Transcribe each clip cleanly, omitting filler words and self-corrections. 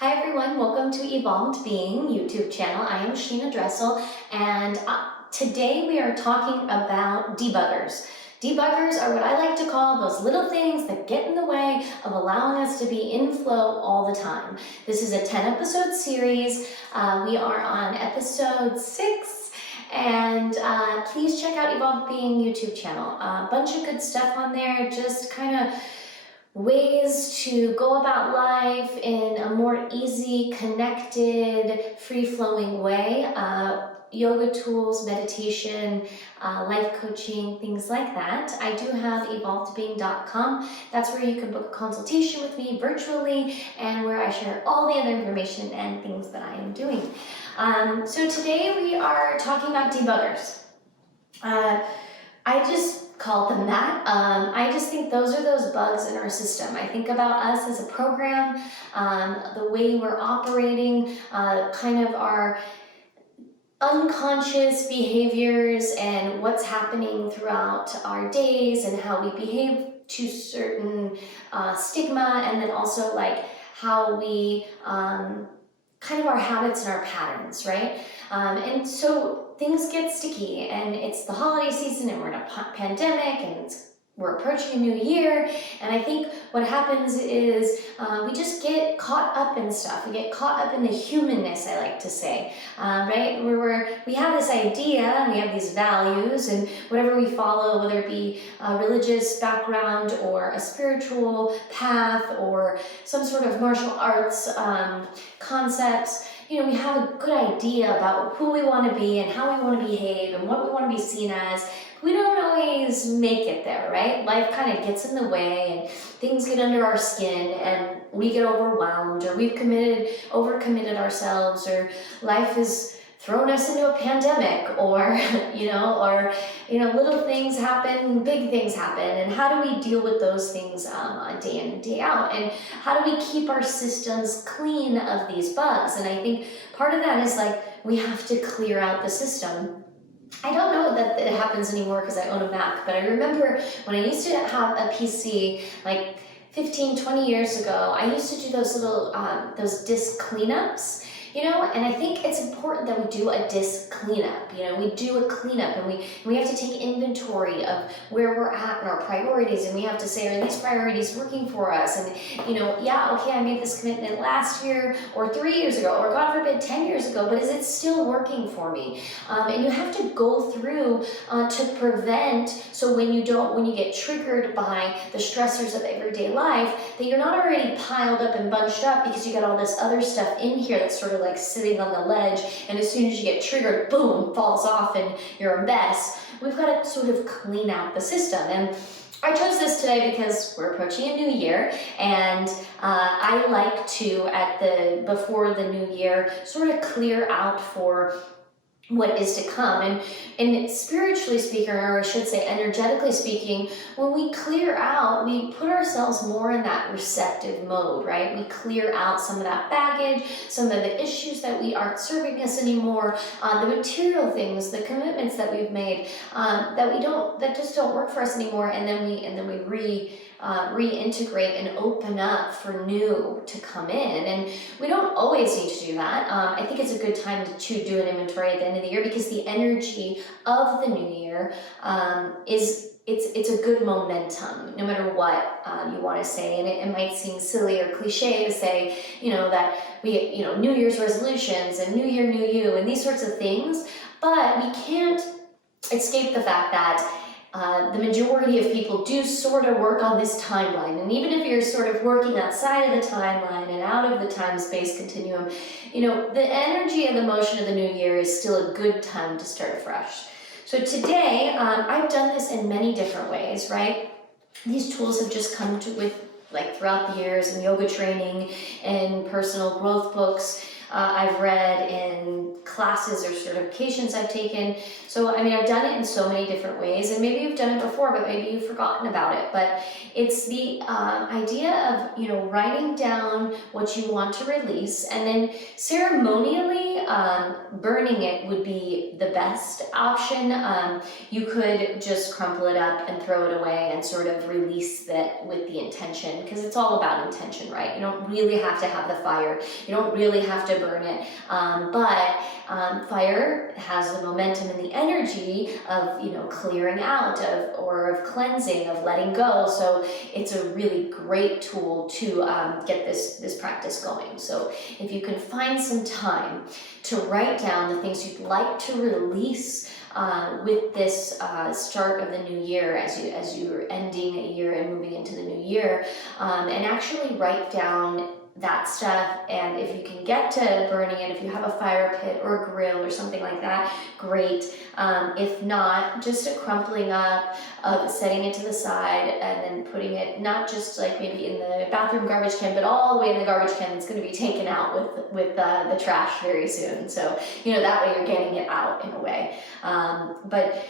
Hi everyone, welcome to Evolved Being YouTube channel. I am Sheena Dressel, and today we are talking about debuggers. Debuggers are what I like to call those little things that get in the way of allowing us to be in flow all the time. This is a 10-episode series. We are on episode 6. And please check out Evolved Being YouTube channel. A bunch of good stuff on there, just kind of ways to go about life in a more easy, connected, free-flowing way. Yoga tools, meditation, life coaching, things like that. I do have evolvedbeing.com. That's where you can book a consultation with me virtually and where I share all the other information and things that I am doing. So today we are talking about debuggers. I just call them that. I just think those are those bugs in our system. I think about us as a program, the way we're operating, kind of our unconscious behaviors and what's happening throughout our days and how we behave to certain stigma, and then also like how we kind of our habits and our patterns, right? And so things get sticky, and it's the holiday season, and we're in a pandemic, and we're approaching a new year, and I think what happens is we just get caught up in stuff. We get caught up in the humanness, I like to say, right? We have this idea, and we have these values, and whatever we follow, whether it be a religious background or a spiritual path or some sort of martial arts concepts, you know, we have a good idea about who we want to be and how we want to behave and what we want to be seen as. We don't always make it there, right? Life kind of gets in the way and things get under our skin and we get overwhelmed, or we've overcommitted ourselves, or life has thrown us into a pandemic, or little things happen, big things happen, and how do we deal with those things day in and day out, and how do we keep our systems clean of these bugs? And I think part of that is like we have to clear out the system. I don't know that it happens anymore because I own a Mac, but I remember when I used to have a PC like 15, 20 years ago, I used to do those little, those disk cleanups, you know, and I think it's important that we do a disk cleanup. You know, we do a cleanup, and we have to take inventory of where we're at and our priorities, and we have to say, are these priorities working for us? And, you know, yeah, okay, I made this commitment last year or 3 years ago, or God forbid 10 years ago, but is it still working for me? And you have to go through to prevent, so when you get triggered by the stressors of everyday life, that you're not already piled up and bunched up because you got all this other stuff in here that's sort of like sitting on the ledge, and as soon as you get triggered, boom, falls off and you're a mess. We've got to sort of clean out the system. And I chose this today because we're approaching a new year, and I like to, before the new year, sort of clear out for what is to come. And spiritually speaking, or I should say energetically speaking, when we clear out, we put ourselves more in that receptive mode, right? We clear out some of that baggage, some of the issues that we aren't serving us anymore, the material things, the commitments that we've made that just don't work for us anymore, and then we reintegrate and open up for new to come in. And we don't always need to do that. I think it's a good time to do an inventory at the end of the year, because the energy of the new year it's a good momentum, no matter what you want to say. And it might seem silly or cliche to say, you know, that we, you know, New Year's resolutions and New Year, New You, and these sorts of things, but we can't escape the fact that the majority of people do sort of work on this timeline. And even if you're sort of working outside of the timeline and out of the time-space continuum, you know, the energy and the motion of the new year is still a good time to start fresh. So today, I've done this in many different ways, right? These tools have just come with throughout the years in yoga training and personal growth books. I've read, in classes or certifications I've taken. So, I mean, I've done it in so many different ways, and maybe you've done it before, but maybe you've forgotten about it. But it's the idea of, writing down what you want to release, and then ceremonially burning it would be the best option. You could just crumple it up and throw it away and sort of release that with the intention, because it's all about intention, right? You don't really have to have the fire. You don't really have to burn it. But fire has the momentum and the energy of, clearing out of cleansing, of letting go. So it's a really great tool to get this practice going. So if you can find some time to write down the things you'd like to release with this start of the new year, as you're ending a year and moving into the new year, and actually write down that stuff. And if you can get to burning it, if you have a fire pit or a grill or something like that, great. If not, just a crumpling up of setting it to the side and then putting it not just like maybe in the bathroom garbage can, but all the way in the garbage can that's going to be taken out with the trash very soon. So, that way you're getting it out in a way. But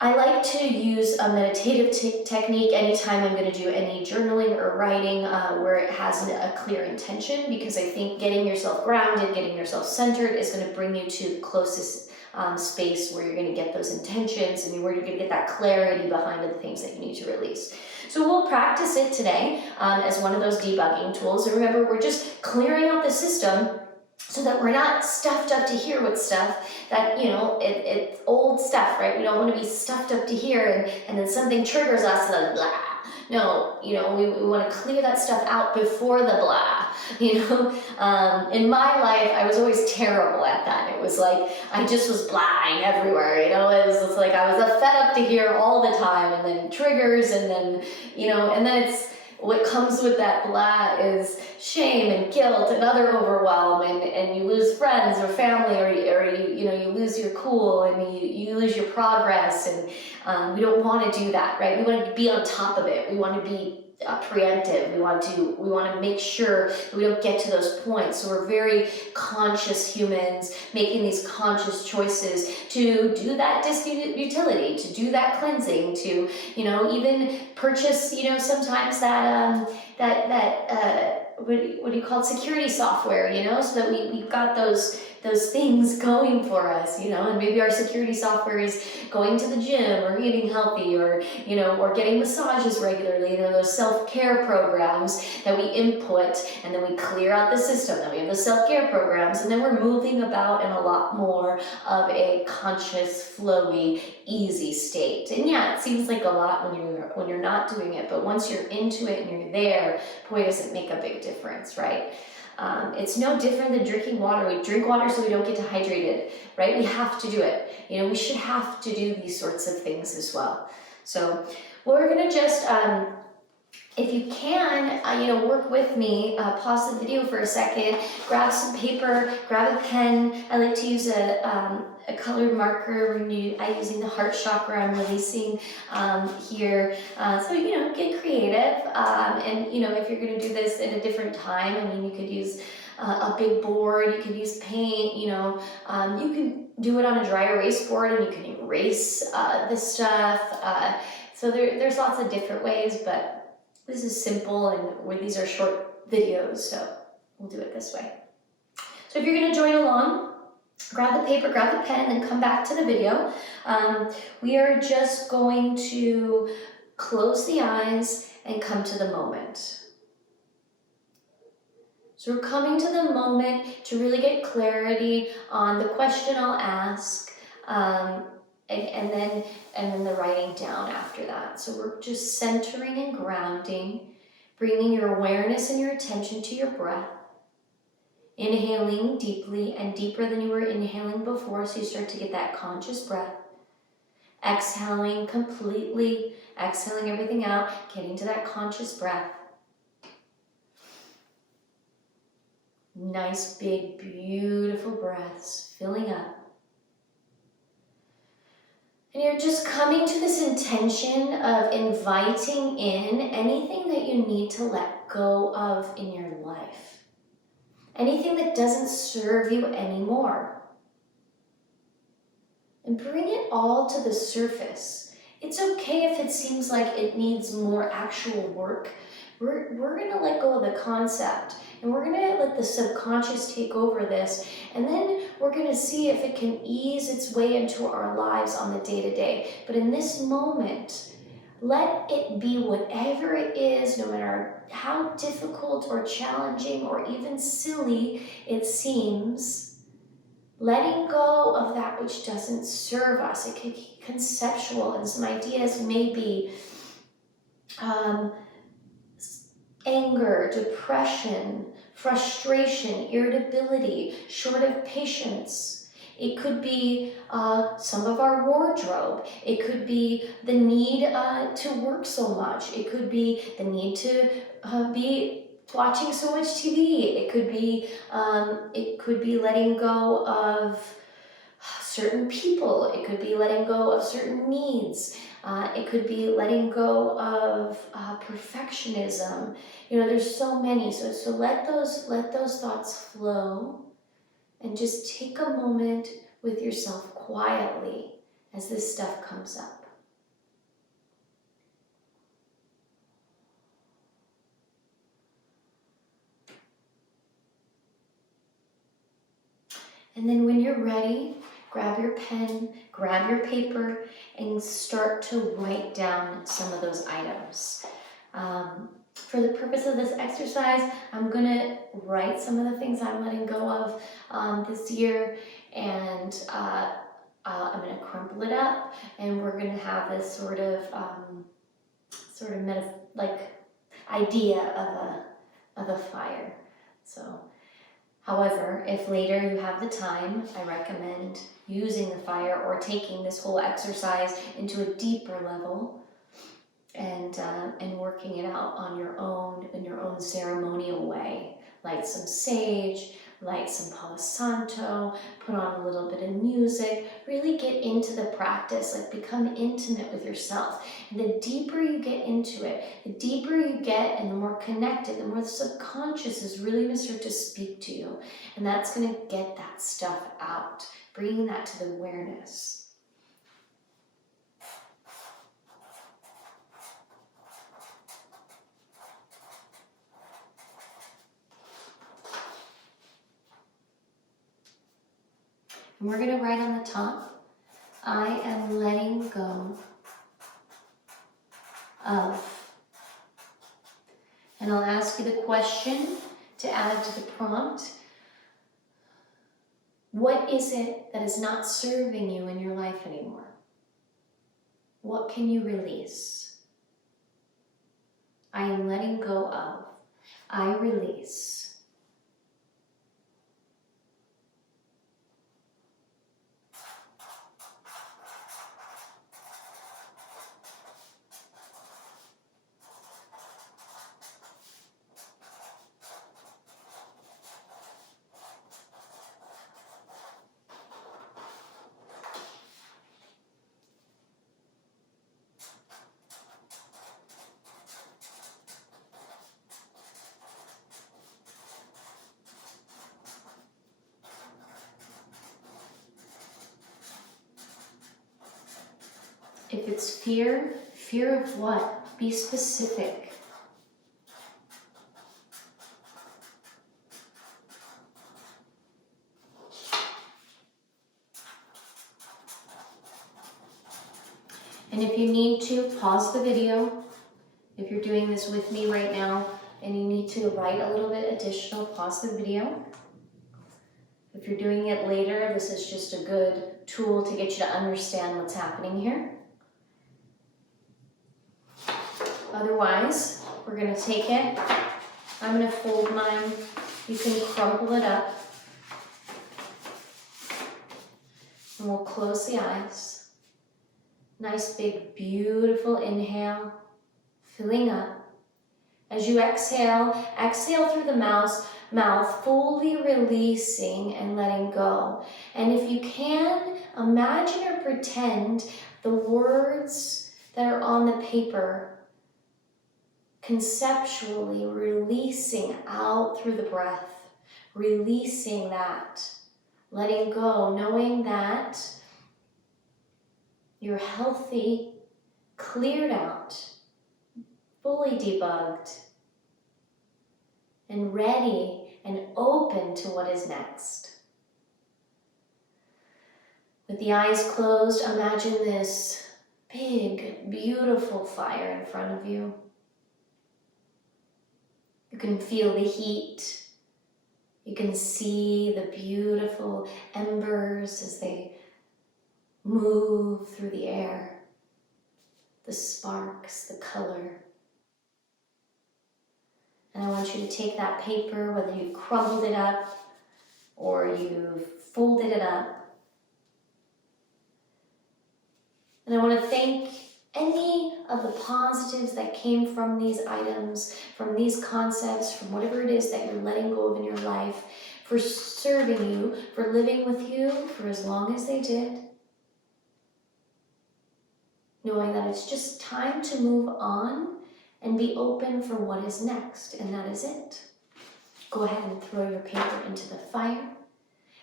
I like to use a meditative technique anytime I'm going to do any journaling or writing where it has a clear intention, because I think getting yourself grounded, getting yourself centered is going to bring you to the closest space where you're going to get those intentions and where you're going to get that clarity behind the things that you need to release. So we'll practice it today as one of those debugging tools. And remember, we're just clearing out the system so that we're not stuffed up to here with stuff that, it's old stuff, right? We don't want to be stuffed up to here and then something triggers us and blah. No, we want to clear that stuff out before the blah, In my life, I was always terrible at that. It was like, I just was blahing everywhere, It was just like, I was fed up to here all the time, and then triggers, and then, and then it's, what comes with that blah is shame and guilt and other overwhelm, and you lose friends or family, or you lose your cool, and you lose your progress, and we don't want to do that, right? We want to be on top of it. We want to be preemptive. We want to make sure that we don't get to those points. So we're very conscious humans, making these conscious choices to do that utility, to do that cleansing, to even purchase sometimes that what do you call it, security software, so that we've got those things going for us, and maybe our security software is going to the gym or eating healthy, or or getting massages regularly, those self-care programs that we input, and then we clear out the system. Then we have the self-care programs, and then we're moving about in a lot more of a conscious, flowy, easy state. And yeah, it seems like a lot when you're not doing it, but once you're into it and you're there, boy, does it make a big difference, right? It's no different than drinking water. We drink water so we don't get dehydrated, right? We have to do it. We should have to do these sorts of things as well. So we're going to just, if you can, work with me, pause the video for a second, grab some paper, grab a pen. I like to use a colored marker. I'm using the heart chakra. I'm releasing here. So, get creative. And, if you're going to do this at a different time, you could use a big board, you could use paint, you can do it on a dry erase board, and you can erase this stuff. So there's lots of different ways, but this is simple, and these are short videos, so we'll do it this way. So if you're going to join along, grab the paper, grab the pen, and then come back to the video. We are just going to close the eyes and come to the moment. So we're coming to the moment to really get clarity on the question I'll ask, and then the writing down after that. So we're just centering and grounding, bringing your awareness and your attention to your breath. Inhaling deeply and deeper than you were inhaling before, so you start to get that conscious breath. Exhaling completely, exhaling everything out, getting to that conscious breath. Nice, big, beautiful breaths filling up. And you're just coming to this intention of inviting in anything that you need to let go of in your life. anything that doesn't serve you anymore. And bring it all to the surface. It's okay if it seems like it needs more actual work. We're going to let go of the concept, and we're going to let the subconscious take over this, and then we're going to see if it can ease its way into our lives on the day-to-day. But in this moment, let it be whatever it is, no matter how difficult or challenging or even silly it seems. Letting go of that which doesn't serve us. It can be conceptual, and some ideas may be anger, depression, frustration, irritability, short of patience. It could be some of our wardrobe. It could be the need to work so much. It could be the need to be watching so much TV. It could be letting go of certain people. It could be letting go of certain needs. It could be letting go of perfectionism. You know, there's so many. So let those thoughts flow, and just take a moment with yourself quietly as this stuff comes up. And then when you're ready, grab your pen, grab your paper, and start to write down some of those items. For the purpose of this exercise, I'm going to write some of the things I'm letting go of this year, and I'm going to crumple it up, and we're going to have this sort of idea of a fire. So, however, if later you have the time, I recommend using the fire or taking this whole exercise into a deeper level and working it out on your own, in your own ceremonial way. Light some sage, light some Palo Santo, put on a little bit of music, really get into the practice, like become intimate with yourself. And the deeper you get into it, the deeper you get and the more connected, the more the subconscious is really going to start to speak to you. And that's going to get that stuff out, bringing that to the awareness. And we're going to write on the top, I am letting go of. And I'll ask you the question to add to the prompt. What is it that is not serving you in your life anymore? What can you release? I am letting go of. I release. If it's fear, fear of what? Be specific. And if you need to, pause the video. If you're doing this with me right now and you need to write a little bit additional, pause the video. If you're doing it later, this is just a good tool to get you to understand what's happening here. Otherwise, we're going to take it. I'm going to fold mine. You can crumple it up. And we'll close the eyes. Nice, big, beautiful inhale, filling up. As you exhale, exhale through the mouth, fully releasing and letting go. And if you can, imagine or pretend the words that are on the paper conceptually releasing out through the breath, releasing that, letting go, knowing that you're healthy, cleared out, fully debugged, and ready and open to what is next. With the eyes closed, imagine this big, beautiful fire in front of you. You can feel the heat. You can see the beautiful embers as they move through the air. The sparks, the color. And I want you to take that paper, whether you crumbled it up or you folded it up. And I want to thank any of the positives that came from these items, from these concepts, from whatever it is that you're letting go of in your life, for serving you, for living with you for as long as they did. Knowing that it's just time to move on and be open for what is next, and that is it. Go ahead and throw your paper into the fire.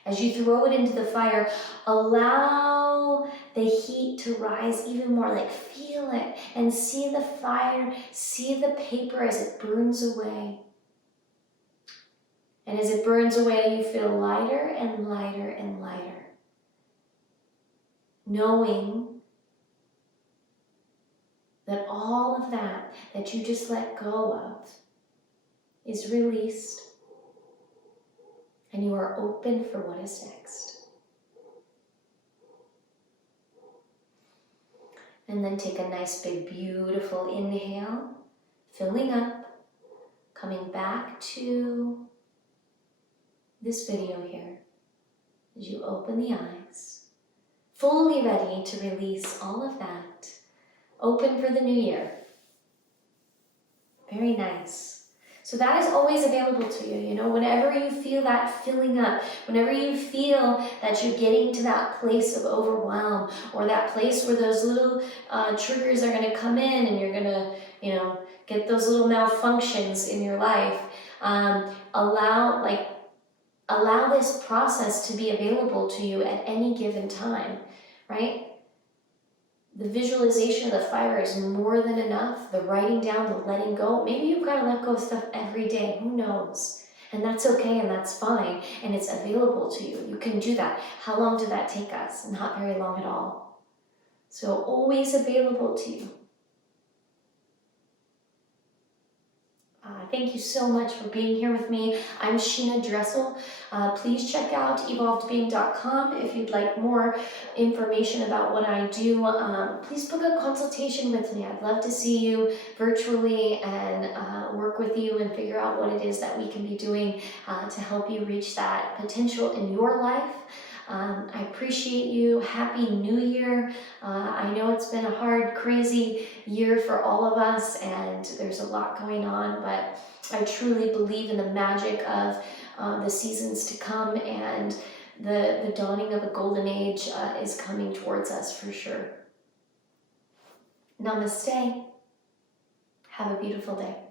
As you throw it into the fire, allow the heat to rise even more, like feel it and see the fire, see the paper as it burns away. And as it burns away, you feel lighter and lighter and lighter. Knowing that all of that you just let go of is released and you are open for what is next. And then take a nice big beautiful inhale, filling up, coming back to this video here as you open the eyes, fully ready to release all of that, open for the new year. Very nice. So that is always available to you, whenever you feel that filling up, whenever you feel that you're getting to that place of overwhelm or that place where those little triggers are going to come in and you're going to, get those little malfunctions in your life, allow this process to be available to you at any given time, right? The visualization of the fire is more than enough. The writing down, the letting go. Maybe you've got to let go of stuff every day. Who knows? And that's okay and that's fine. And it's available to you. You can do that. How long did that take us? Not very long at all. So always available to you. Thank you so much for being here with me. I'm Sheena Dressel. Please check out evolvedbeing.com if you'd like more information about what I do. Please book a consultation with me. I'd love to see you virtually and work with you and figure out what it is that we can be doing to help you reach that potential in your life. I appreciate you. Happy New Year. I know it's been a hard, crazy year for all of us and there's a lot going on, but I truly believe in the magic of the seasons to come and the dawning of a golden age is coming towards us for sure. Namaste. Have a beautiful day.